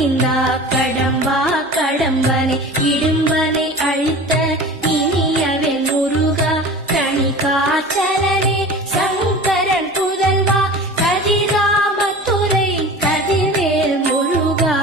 கோவிந்தா கடம்பா கடம்பனை இடும்பனை அழித்த இனியவன் முருகா கணிகாச்சலனே சங்கரன் புதல்வா கதிராமத்துரை கதிர்வேல் முருகா.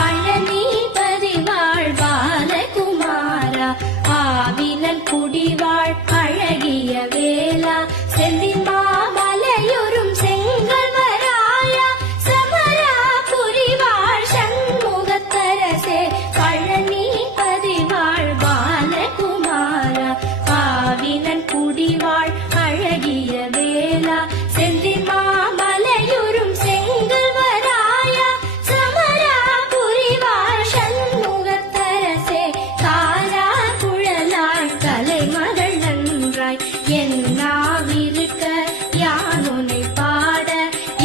பழனிபதி வாழ் பாலகுமாரா ஆவினன் குடிவாழ் அழகிய வேளா செந்தில் மாமலையுறும் செங்கல்வராயா சமராபுரி வாழ் சண்முகத்தரசே பழனிபதி வாழ் பாலகுமாரா ஆவினன் குடிவாழ் அழகிய வேளா செந்தில் மாமலையுறும் செங்கல்வராயா சமராபுரி வாழ் சண்முகத்தரசே காரா குழலாய் கலைமகள் நன்றாய் என்னாவிருக்க யானுனை பாட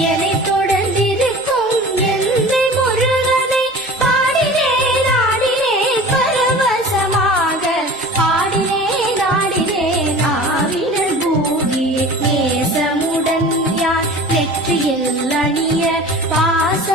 என்னை தொடர்ந்திருக்கும் எந்தை முருகனை பாடினேன் ஆடினேன் பரவசமாக பாடினேன் ஆடினேன் ஆவினல் பூகியே நேசமுடன் யார் நெற்றியில் அணிய பாச